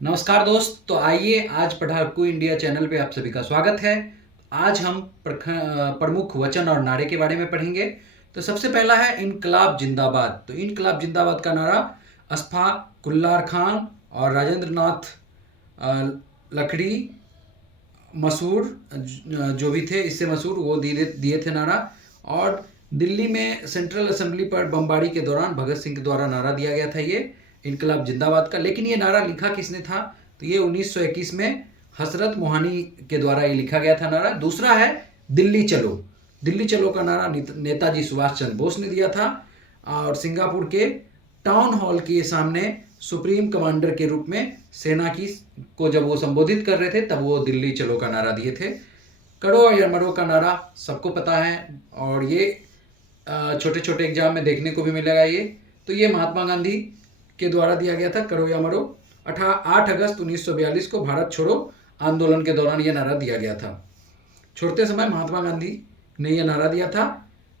नमस्कार दोस्त। तो आइए आज पढ़ाकू इंडिया चैनल पे आप सभी का स्वागत है। आज हम प्रमुख वचन और नारे के बारे में पढ़ेंगे। तो सबसे पहला है इनकलाब जिंदाबाद। तो इनकलाब जिंदाबाद का नारा अशफाक उल्लाह खान और राजेंद्र नाथ लकड़ी मशहूर जो भी थे, इससे मशहूर, वो दिए थे नारा। और दिल्ली में सेंट्रल असेंबली पर बमबारी के दौरान भगत सिंह के द्वारा नारा दिया गया था ये इनकलाब जिंदाबाद का। लेकिन ये नारा लिखा किसने था? तो ये 1921 में हसरत मोहानी के द्वारा ये लिखा गया था नारा। दूसरा है दिल्ली चलो। दिल्ली चलो का नारा नेताजी सुभाष चंद्र बोस ने दिया था और सिंगापुर के टाउन हॉल के सामने सुप्रीम कमांडर के रूप में सेना की को जब वो संबोधित कर रहे थे तब वो दिल्ली चलो का नारा दिए थे। करो या मरो का नारा सबको पता है और ये छोटे छोटे एग्जाम में देखने को भी मिलेगा ये। तो ये महात्मा गांधी के द्वारा दिया गया था, करो या मरो। 8 अगस्त 1942 को भारत छोड़ो आंदोलन के दौरान ये नारा दिया गया था। छोड़ते समय महात्मा गांधी ने यह नारा दिया था।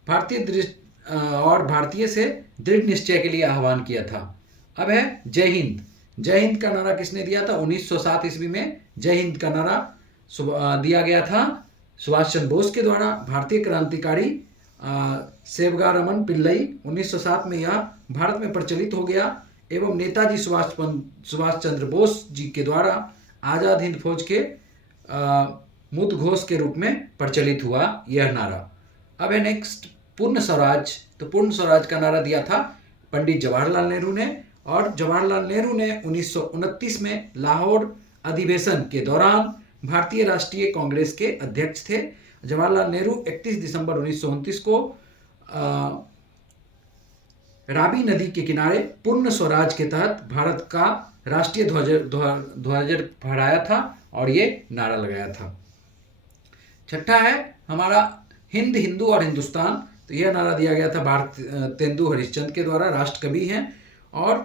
भारतीय से दृढ़ निश्चय के लिए आह्वान किया था। अब है जय हिंद। जय हिंद का नारा किसने दिया था? 1907 ईस्वी में जय हिंद का नारा दिया गया था सुभाष चंद्र बोस के द्वारा। भारतीय क्रांतिकारी सेवगारमन पिल्लई 1907 में यह भारत में प्रचलित हो गया एवं नेताजी सुभाष चंद्र बोस जी के द्वारा आज़ाद हिंद फौज के मुद्घोष के रूप में प्रचलित हुआ यह नारा। अब है नेक्स्ट पूर्ण स्वराज। तो पूर्ण स्वराज का नारा दिया था पंडित जवाहरलाल नेहरू ने और जवाहरलाल नेहरू ने 1929 में लाहौर अधिवेशन के दौरान भारतीय राष्ट्रीय कांग्रेस के अध्यक्ष थे। जवाहरलाल नेहरू 31 दिसंबर 1929 को रावी नदी के किनारे पूर्ण स्वराज के तहत भारत का राष्ट्रीय ध्वज फहराया था और ये नारा लगाया था। छठा है हमारा हिंद, हिंदू और हिंदुस्तान। तो यह नारा दिया गया था भारतेंदु हरिश्चंद्र के द्वारा, राष्ट्र कवि हैं। और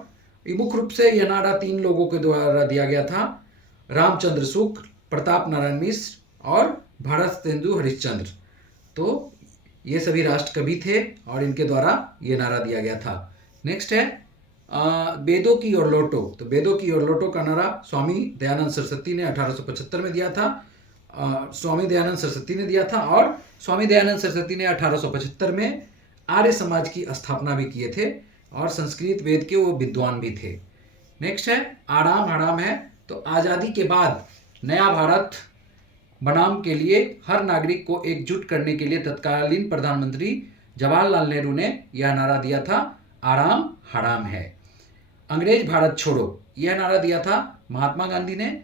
मुख्य रूप से यह नारा 3 लोगों के द्वारा दिया गया था, रामचंद्र शुक्ल, प्रताप नारायण मिश्र और भारतेंदु हरिश्चंद्र। तो ये सभी राष्ट्र कवि थे और इनके द्वारा ये नारा दिया गया था। नेक्स्ट है वेदों की ओर लौटो। तो वेदों की ओर लौटो का नारा स्वामी दयानंद सरस्वती ने 1875 में दिया था। स्वामी दयानंद सरस्वती ने दिया था और स्वामी दयानंद सरस्वती ने 1875 में आर्य समाज की स्थापना भी किए थे और संस्कृत वेद के वो विद्वान भी थे। नेक्स्ट है आराम हराम है। तो आज़ादी के बाद नया भारत बनाम के लिए हर नागरिक को एकजुट करने के लिए तत्कालीन प्रधानमंत्री जवाहरलाल नेहरू ने यह नारा दिया था, आराम हराम है। अंग्रेज भारत छोड़ो, यह नारा दिया था महात्मा गांधी ने।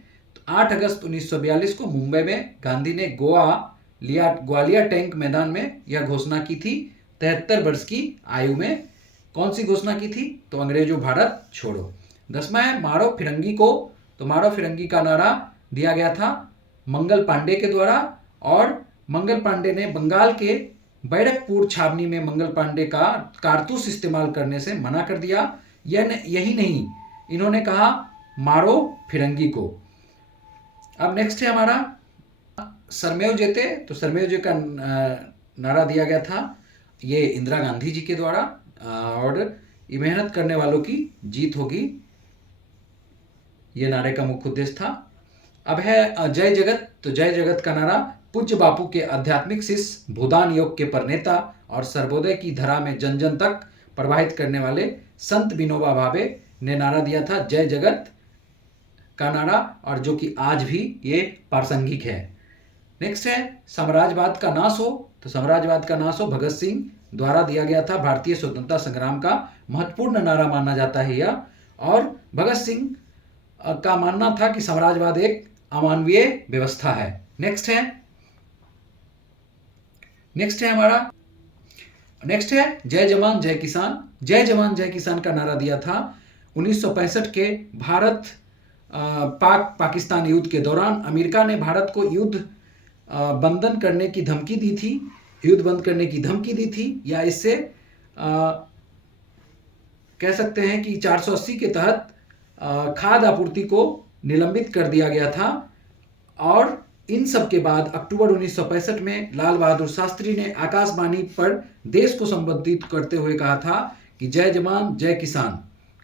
8 अगस्त 1942 को मुंबई में गांधी ने ग्वालियर टैंक मैदान में यह घोषणा की थी 73 वर्ष की आयु में। कौन सी घोषणा की थी? तो अंग्रेजों भारत छोड़ो। 10वां है मारो फिरंगी को। तो मारो फिरंगी का नारा दिया गया था मंगल पांडे के द्वारा और मंगल पांडे ने बंगाल के बैरकपुर छावनी में मंगल पांडे का कारतूस इस्तेमाल करने से मना कर दिया। यही नहीं, इन्होंने कहा मारो फिरंगी को। अब नेक्स्ट है हमारा सरमेव जयते। तो सरमेव जय का नारा दिया गया था ये इंदिरा गांधी जी के द्वारा और ये मेहनत करने वालों की जीत होगी, ये नारे का मुख्य उद्देश्य था। अब है जय जगत। तो जय जगत का नारा पूज्य बापू के आध्यात्मिक शिष्य, भूदान योग के प्रणेता और सर्वोदय की धरा में जन जन तक प्रवाहित करने वाले संत विनोबा भावे ने नारा दिया था जय जगत का नारा, और जो कि आज भी ये प्रासंगिक है। नेक्स्ट है साम्राज्यवाद का नाश हो। तो साम्राज्यवाद का नाश हो भगत सिंह द्वारा दिया गया था, भारतीय स्वतंत्रता संग्राम का महत्वपूर्ण नारा माना जाता है यह। और भगत सिंह का मानना था कि साम्राज्यवाद एक अमानवीय व्यवस्था है। नेक्स्ट है जय जवान जय किसान। जय जवान जय किसान का नारा दिया था 1965 के भारत पाकिस्तान युद्ध के दौरान। अमेरिका ने भारत को युद्ध बंद करने की धमकी दी थी या इससे कह सकते हैं कि 480 के तहत खाद्य आपूर्ति को निलंबित कर दिया गया था। और इन सब के बाद अक्टूबर 1965 में लाल बहादुर शास्त्री ने आकाशवाणी पर देश को संबोधित करते हुए कहा था कि जय जवान जय किसान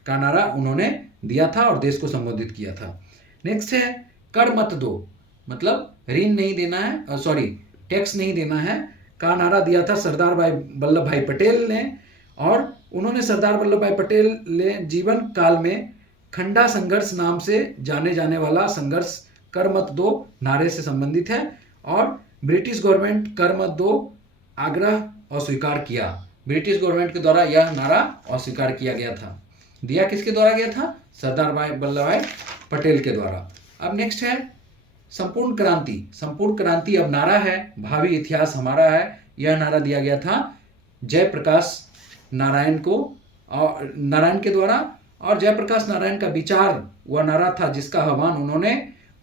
का नारा उन्होंने दिया था और देश को संबोधित किया था। नेक्स्ट है कर मत दो, मतलब ऋण नहीं देना है, सॉरी टैक्स नहीं देना है का नारा दिया था सरदार वल्लभ भाई पटेल ने। और उन्होंने सरदार वल्लभ भाई पटेल ने जीवन काल में खंडा संघर्ष नाम से जाने जाने वाला संघर्ष कर मत दो नारे से संबंधित है। और ब्रिटिश गवर्नमेंट कर मत दो आग्रह अस्वीकार किया, ब्रिटिश गवर्नमेंट के द्वारा यह नारा अस्वीकार किया गया था। दिया किसके द्वारा गया था? सरदार वल्लभ भाई पटेल के द्वारा। अब नेक्स्ट है संपूर्ण क्रांति। संपूर्ण क्रांति अब नारा है, भावी इतिहास हमारा है, यह नारा दिया गया था जयप्रकाश नारायण को और नारायण के द्वारा। और जयप्रकाश नारायण का विचार वह नारा था जिसका आह्वान उन्होंने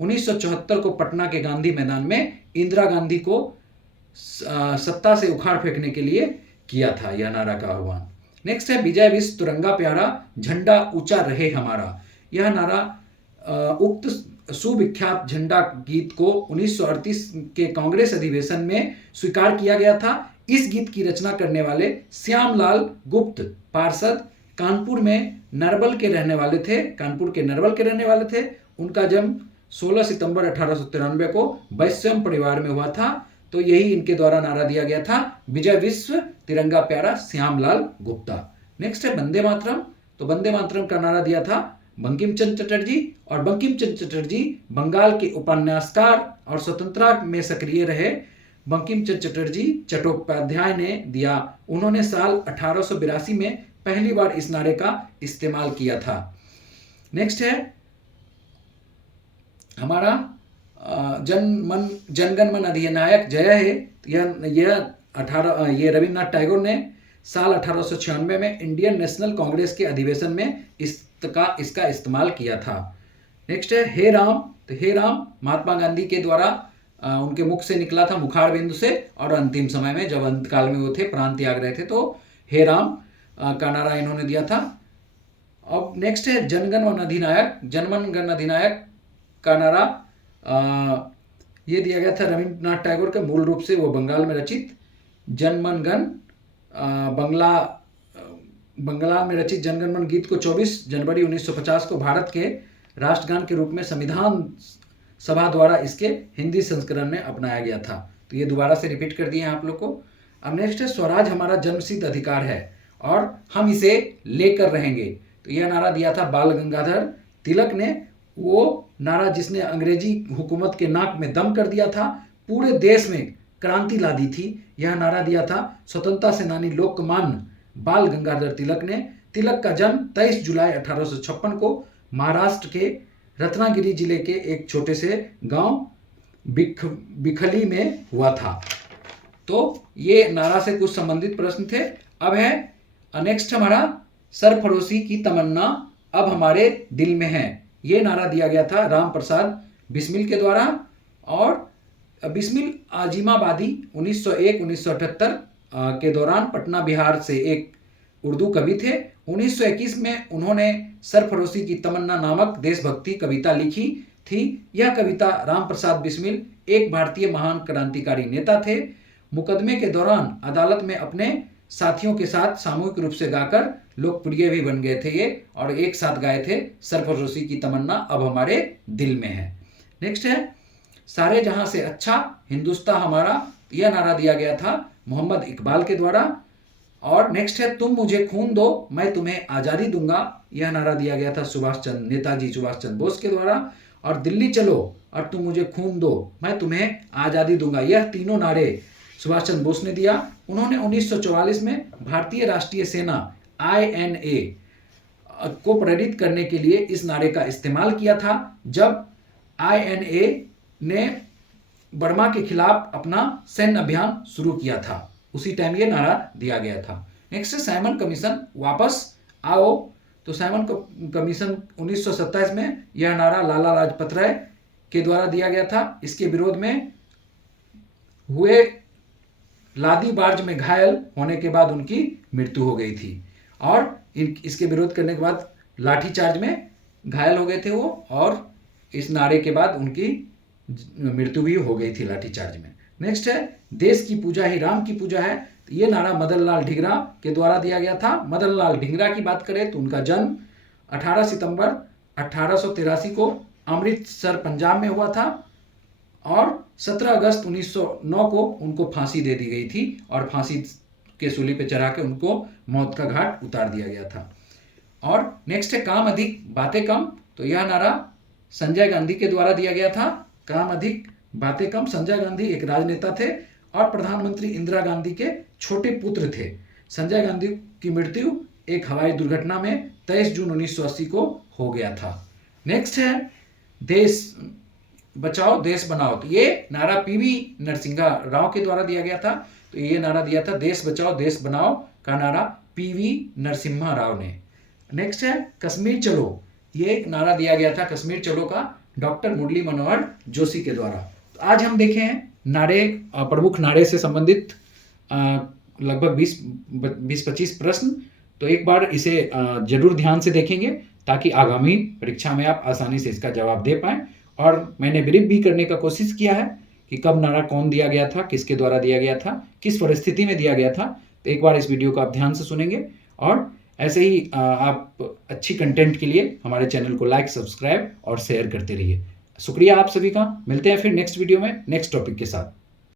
1974 को पटना के गांधी मैदान में इंदिरा गांधी को सत्ता से उखाड़ फेंकने के लिए किया था, यह नारा का आह्वान। नेक्स्ट है विजय विश्व तिरंगा प्यारा झंडा ऊंचा रहे हमारा। यह नारा उक्त सुविख्यात झंडा गीत को 1938 के कांग्रेस अधिवेशन में स्वीकार किया गया था। इस गीत की रचना करने वाले श्यामलाल गुप्त पार्षद कानपुर में नरबल के रहने वाले थे, कानपुर के नरबल के रहने वाले थे। उनका जन्म 16 सितंबर 1893 को वैश्यम परिवार में हुआ था। तो यही इनके द्वारा नारा दिया गया था, विजय विश्व तिरंगा प्यारा श्यामलाल गुप्ता। नेक्स्ट है वंदे मातरम। तो वंदे मातरम का नारा दिया था बंकिम चंद्र चटर्जी। और बंकिम चंद्र चटर्जी बंगाल के उपन्यासकार और स्वतंत्रता में सक्रिय रहे बंकिम चंद्र चटर्जी चट्टोपाध्याय ने दिया। उन्होंने साल 1882 में पहली बार इस नारे का इस्तेमाल किया था। नेक्स्ट है हमारा जनगण मन अधिनायक जय हे। ये रविन्द्रनाथ टैगोर ने साल 1896 में इंडियन नेशनल कांग्रेस के अधिवेशन में इसका इस्तेमाल किया था। नेक्स्ट है हे राम। तो हे राम महात्मा गांधी के द्वारा उनके मुख से निकला था, मुखार बिंदु से, और अंतिम समय में जब अंतकाल में वो थे, प्राण त्याग रहे थे, तो हे राम का नारा इन्होंने दिया था। अब नेक्स्ट है जनगण मन अधिनायक। जनगण मन अधिनायक का नारा ये दिया गया था रविन्द्रनाथ टैगोर के, मूल रूप से वो बंगाल में रचित जनगण गण बंगला में रचित जनगण मन गीत को 24 जनवरी 1950 को भारत के राष्ट्रगान के रूप में संविधान सभा द्वारा इसके हिंदी संस्करण में अपनाया गया था। तो ये दोबारा से रिपीट कर दिए हैं आप लोग को। अब नेक्स्ट है स्वराज हमारा जन्मसिद्ध अधिकार है और हम इसे लेकर रहेंगे। तो यह नारा दिया था बाल गंगाधर तिलक ने। वो नारा जिसने अंग्रेजी हुकूमत के नाक में दम कर दिया था, पूरे देश में क्रांति ला दी थी। यह नारा दिया था स्वतंत्रता सेनानी लोकमान्य बाल गंगाधर तिलक ने। तिलक का जन्म 23 जुलाई 1856 को महाराष्ट्र के रत्नागिरी जिले के एक छोटे से गांव बिखली में हुआ था। तो ये नारा से कुछ संबंधित प्रश्न थे। अब है नेक्स्ट हमारा सरफरोशी की तमन्ना अब हमारे दिल में है। ये नारा दिया गया था राम प्रसाद बिस्मिल के द्वारा। और बिस्मिल आजिमाबादी 1901-1978 के दौरान पटना बिहार से एक उर्दू कवि थे। 1921 में उन्होंने सरफरोशी की तमन्ना नामक देशभक्ति कविता लिखी थी। यह कविता राम प्रसाद बिस्मिल एक भारतीय महान क्रांतिकारी नेता थे। मुकदमे के दौरान अदालत में अपने साथियों के साथ सामूहिक रूप से गाकर लोकप्रिय भी बन गए थे ये, और एक साथ गाए थे सरफरोशी की तमन्ना अब हमारे दिल में है। नेक्स्ट है सारे जहां से अच्छा हिंदुस्तान हमारा। यह नारा दिया गया था मोहम्मद इकबाल के द्वारा। और नेक्स्ट है तुम मुझे खून दो मैं तुम्हें आज़ादी दूंगा। यह नारा दिया गया था नेताजी सुभाष चंद्र बोस के द्वारा। और दिल्ली चलो और तुम मुझे खून दो मैं तुम्हें आज़ादी दूंगा, यह तीनों नारे सुभाष चंद्र बोस ने दिया। उन्होंने 1944 में भारतीय राष्ट्रीय सेना INA को प्रेरित करने के लिए इस नारे का इस्तेमाल किया था, जब INA ने बर्मा के खिलाफ अपना सैन्य अभियान शुरू किया था, उसी टाइम ये नारा दिया गया था। नेक्स्ट है साइमन कमीशन वापस आओ। तो साइमन कमीशन 1927 में यह नारा लाला लाजपत राय के द्वारा दिया गया था। इसके विरोध में हुए लादी बार्ज में घायल होने के बाद उनकी मृत्यु हो गई थी, और इसके विरोध करने के बाद लाठीचार्ज में घायल हो गए थे वो, और इस नारे के बाद उनकी मृत्यु भी हो गई थी लाठीचार्ज में। नेक्स्ट है देश की पूजा ही राम की पूजा है। तो ये नारा मदन लाल ढींगरा के द्वारा दिया गया था। मदन लाल ढींगरा की बात करें तो उनका जन्म 18 सितंबर 1883 को अमृतसर पंजाब में हुआ था और 17 अगस्त 1909 को उनको फांसी दे दी गई थी और फांसी के सूली पे चढ़ा के उनको मौत का घाट उतार दिया गया था। और नेक्स्ट है काम अधिक बातें कम। तो यह नारा संजय गांधी के द्वारा दिया गया था। काम अधिक बातें कम। संजय गांधी एक राजनेता थे और प्रधानमंत्री इंदिरा गांधी के छोटे पुत्र थे। संजय गांधी की मृत्यु एक हवाई दुर्घटना में 23 जून 1980 को हो गया था। नेक्स्ट है देश बचाओ देश बनाओ। तो ये नारा पीवी नरसिम्हा राव के द्वारा दिया गया था। तो ये नारा दिया था देश बचाओ देश बनाओ का नारा पीवी नरसिम्हा राव ने। नेक्स्ट है कश्मीर चलो। ये एक नारा दिया गया था कश्मीर चलो का डॉक्टर मुरली मनोहर जोशी के द्वारा। तो आज हम देखे हैं नारे, प्रमुख नारे से संबंधित लगभग 20-25 प्रश्न। तो एक बार इसे जरूर ध्यान से देखेंगे ताकि आगामी परीक्षा में आप आसानी से इसका जवाब दे पाएं। और मैंने ब्रीफ भी करने का कोशिश किया है कि कब नारा कौन दिया गया था, किसके द्वारा दिया गया था, किस परिस्थिति में दिया गया था। तो एक बार इस वीडियो को आप ध्यान से सुनेंगे और ऐसे ही आप अच्छी कंटेंट के लिए हमारे चैनल को लाइक, सब्सक्राइब और शेयर करते रहिए। शुक्रिया आप सभी का। मिलते हैं फिर नेक्स्ट वीडियो में नेक्स्ट टॉपिक के साथ।